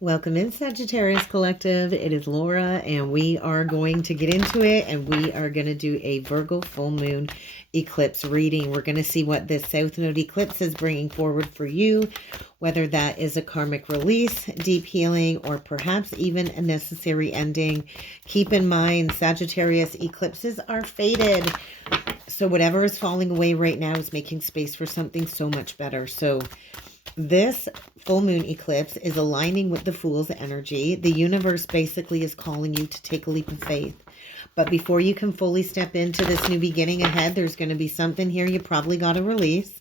Welcome in, Sagittarius Collective. It is Laura, and we are going to get into it, and we are going to do a Virgo Full Moon Eclipse reading. We're going to see what this South Node eclipse is bringing forward for you, whether that is a karmic release, deep healing, or perhaps even a necessary ending. Keep in mind, Sagittarius eclipses are fated, so whatever is falling away right now is making space for something so much better. So this full moon eclipse is aligning with the Fool's energy. The universe basically is calling you to take a leap of faith. But before you can fully step into this new beginning ahead, there's going to be something here you probably got to release.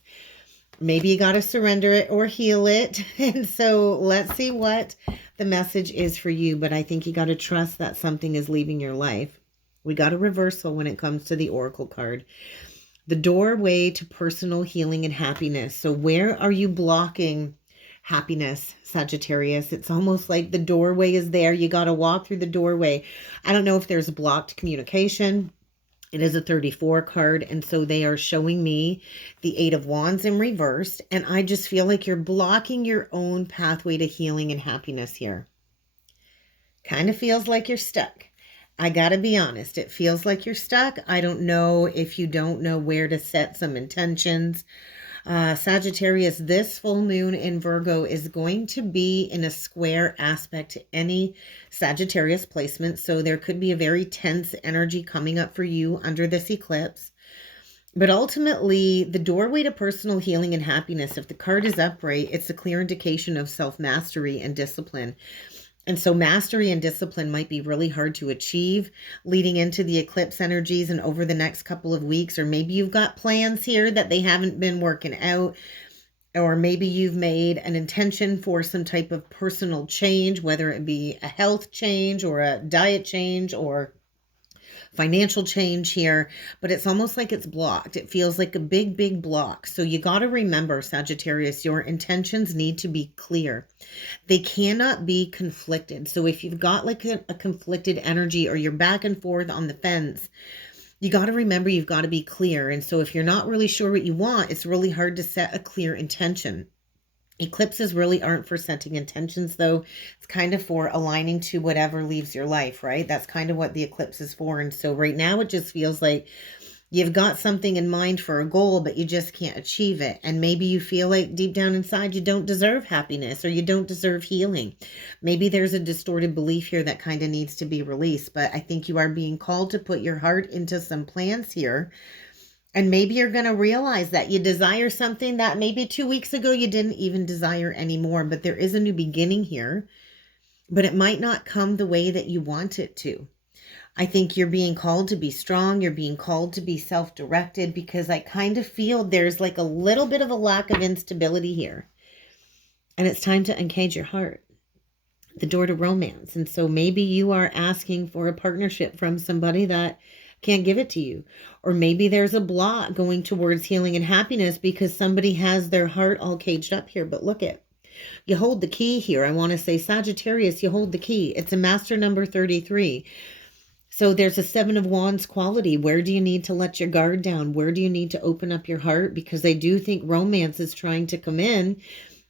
Maybe you got to surrender it or heal it. And so let's see what the message is for you. But I think you got to trust that something is leaving your life. We got a reversal when it comes to the Oracle card. The doorway to personal healing and happiness. So where are you blocking happiness, Sagittarius? It's almost like the doorway is there. You got to walk through the doorway. I don't know if there's blocked communication. It is a 34 card, and so they are showing me the 8 of Wands in reversed, and I just feel like you're blocking your own pathway to healing and happiness here. Kind of feels like you're stuck. I gotta be honest, it feels like you're stuck. I don't know if you don't know where to set some intentions. Sagittarius, this full moon in Virgo is going to be in a square aspect to any Sagittarius placement. So there could be a very tense energy coming up for you under this eclipse. But ultimately, the doorway to personal healing and happiness, if the card is upright, it's a clear indication of self-mastery and discipline. And so mastery and discipline might be really hard to achieve leading into the eclipse energies and over the next couple of weeks. Or maybe you've got plans here that they haven't been working out. Or maybe you've made an intention for some type of personal change, whether it be a health change or a diet change or financial change here, but it's almost like it's blocked. It feels like a big, big block. So you got to remember, Sagittarius, your intentions need to be clear. They cannot be conflicted. So if you've got like a conflicted energy or you're back and forth on the fence, you got to remember you've got to be clear. And so if you're not really sure what you want, it's really hard to set a clear intention. Eclipses really aren't for setting intentions, though. It's kind of for aligning to whatever leaves your life, right? That's kind of what the eclipse is for. And so right now it just feels like you've got something in mind for a goal, but you just can't achieve it. And maybe you feel like deep down inside you don't deserve happiness or you don't deserve healing. Maybe there's a distorted belief here that kind of needs to be released. But I think you are being called to put your heart into some plans here. And maybe you're going to realize that you desire something that maybe 2 weeks ago you didn't even desire anymore. But there is a new beginning here. But it might not come the way that you want it to. I think you're being called to be strong. You're being called to be self-directed because I kind of feel there's like a little bit of a lack of instability here. And it's time to engage your heart. The door to romance. And so maybe you are asking for a partnership from somebody that can't give it to you. Or maybe there's a block going towards healing and happiness because somebody has their heart all caged up here. But look it, you hold the key here. I want to say, Sagittarius, you hold the key. It's a master number 33. So there's a 7 of Wands quality. Where do you need to let your guard down? Where do you need to open up your heart? Because I do think romance is trying to come in.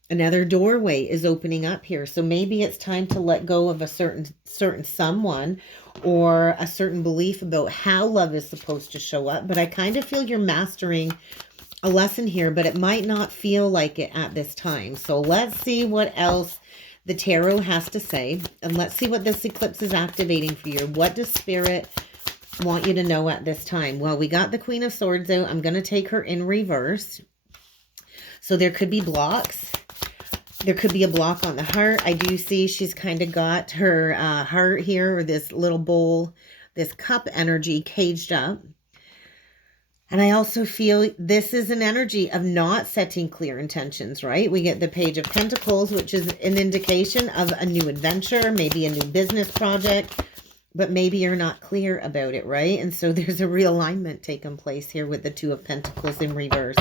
Another doorway is opening up here. So maybe it's time to let go of a certain someone or a certain belief about how love is supposed to show up. But I kind of feel you're mastering a lesson here, but it might not feel like it at this time. So let's see what else the tarot has to say. And let's see what this eclipse is activating for you. What does Spirit want you to know at this time? Well, we got the Queen of Swords out. I'm going to take her in reverse. So there could be blocks. There could be a block on the heart. I do see she's kind of got her heart here, or this little bowl, this cup energy caged up. And I also feel this is an energy of not setting clear intentions, right? We get the Page of Pentacles, which is an indication of a new adventure, maybe a new business project, but maybe you're not clear about it, right? And so there's a realignment taking place here with the Two of Pentacles in reverse.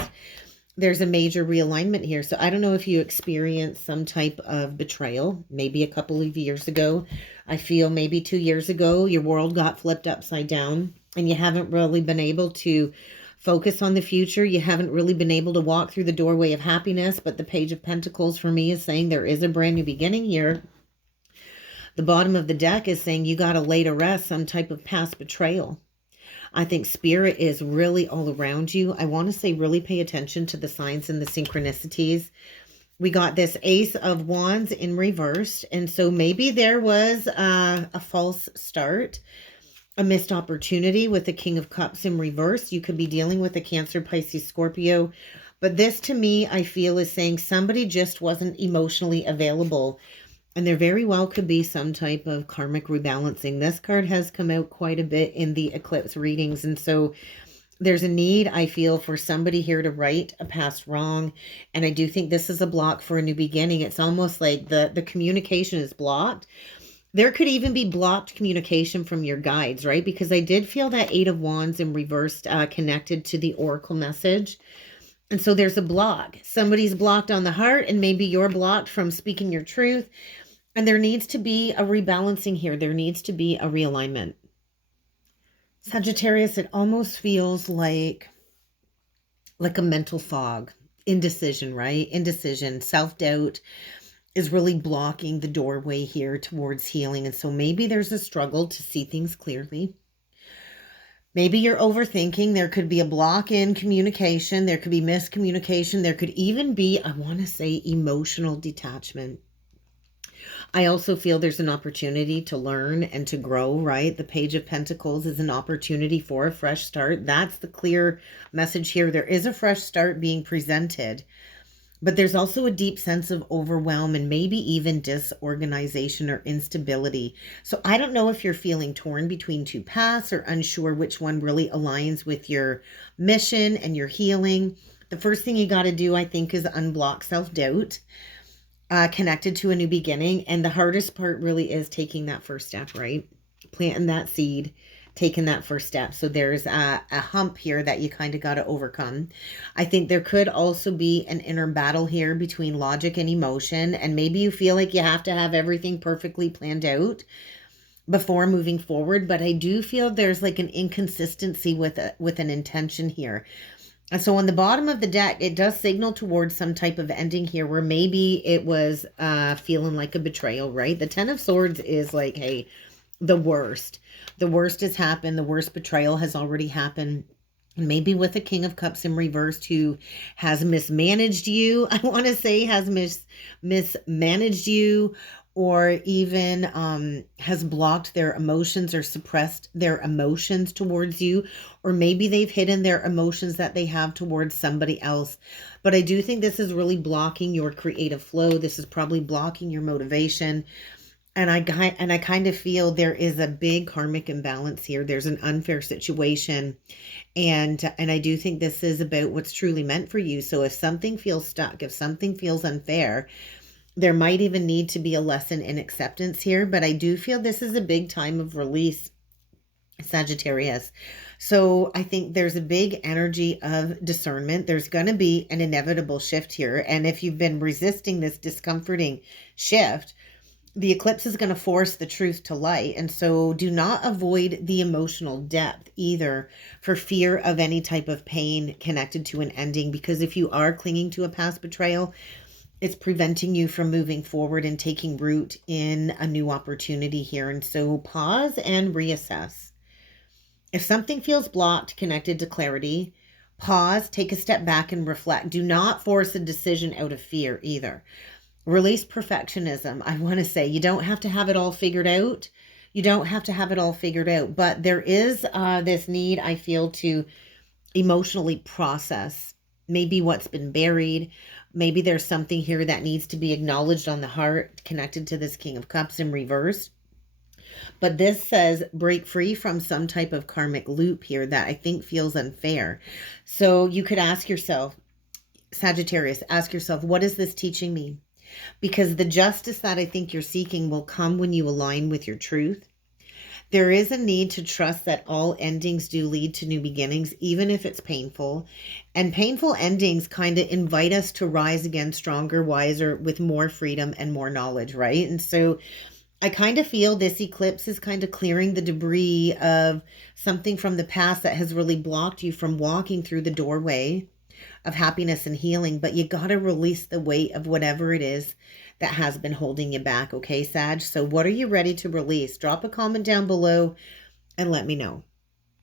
There's a major realignment here. So I don't know if you experienced some type of betrayal, maybe a couple of years ago. I feel maybe 2 years ago, your world got flipped upside down and you haven't really been able to focus on the future. You haven't really been able to walk through the doorway of happiness. But the Page of Pentacles for me is saying there is a brand new beginning here. The bottom of the deck is saying you got to lay to rest some type of past betrayal. I think spirit is really all around you. I want to say really pay attention to the signs and the synchronicities. We got this Ace of Wands in reverse. And so maybe there was a false start, a missed opportunity with the King of Cups in reverse. You could be dealing with a Cancer, Pisces, Scorpio. But this to me, I feel is saying somebody just wasn't emotionally available. And there very well could be some type of karmic rebalancing. This card has come out quite a bit in the eclipse readings. And so there's a need, I feel, for somebody here to right a past wrong. And I do think this is a block for a new beginning. It's almost like the communication is blocked. There could even be blocked communication from your guides, right? Because I did feel that Eight of Wands in reversed connected to the oracle message. And so there's a block. Somebody's blocked on the heart, and maybe you're blocked from speaking your truth. And there needs to be a rebalancing here. There needs to be a realignment. Sagittarius, it almost feels like a mental fog, indecision, right? Indecision, self-doubt is really blocking the doorway here towards healing. And so maybe there's a struggle to see things clearly. Maybe you're overthinking. There could be a block in communication. There could be miscommunication. There could even be, I want to say, emotional detachment. I also feel there's an opportunity to learn and to grow, right? The Page of Pentacles is an opportunity for a fresh start. That's the clear message here. There is a fresh start being presented, but there's also a deep sense of overwhelm and maybe even disorganization or instability. So I don't know if you're feeling torn between two paths or unsure which one really aligns with your mission and your healing. The first thing you got to do, I think, is unblock self-doubt. Connected to a new beginning. And the hardest part really is taking that first step, right? Planting that seed, taking that first step. So there's a hump here that you kind of got to overcome. I think there could also be an inner battle here between logic and emotion. And maybe you feel like you have to have everything perfectly planned out before moving forward. But I do feel there's like an inconsistency with an intention here. And so on the bottom of the deck, it does signal towards some type of ending here where maybe it was feeling like a betrayal, right? The Ten of Swords is like, hey, the worst. The worst has happened. The worst betrayal has already happened. And maybe with the King of Cups in reverse who has mismanaged you, I want to say has mismanaged you, or even has blocked their emotions or suppressed their emotions towards you, or maybe they've hidden their emotions that they have towards somebody else. But I do think this is really blocking your creative flow. This is probably blocking your motivation. And I kind of feel there is a big karmic imbalance here. There's an unfair situation. And I do think this is about what's truly meant for you. So if something feels stuck, if something feels unfair, there might even need to be a lesson in acceptance here, but I do feel this is a big time of release, Sagittarius. So I think there's a big energy of discernment. There's going to be an inevitable shift here. And if you've been resisting this discomforting shift, the eclipse is going to force the truth to light. And so do not avoid the emotional depth either for fear of any type of pain connected to an ending, because if you are clinging to a past betrayal, it's preventing you from moving forward and taking root in a new opportunity here. And so pause and reassess. If something feels blocked, connected to clarity, pause, take a step back and reflect. Do not force a decision out of fear either. Release perfectionism. I want to say you don't have to have it all figured out. You don't have to have it all figured out. But there is this need, I feel, to emotionally process maybe what's been buried. Maybe there's something here that needs to be acknowledged on the heart connected to this King of Cups in reverse. But this says break free from some type of karmic loop here that I think feels unfair. So you could ask yourself, Sagittarius, ask yourself, what is this teaching me? Because the justice that I think you're seeking will come when you align with your truth. There is a need to trust that all endings do lead to new beginnings, even if it's painful. And painful endings kind of invite us to rise again stronger, wiser, with more freedom and more knowledge, right? And so I kind of feel this eclipse is kind of clearing the debris of something from the past that has really blocked you from walking through the doorway of happiness and healing, but you got to release the weight of whatever it is that has been holding you back. Okay, Sag? So what are you ready to release? Drop a comment down below and let me know.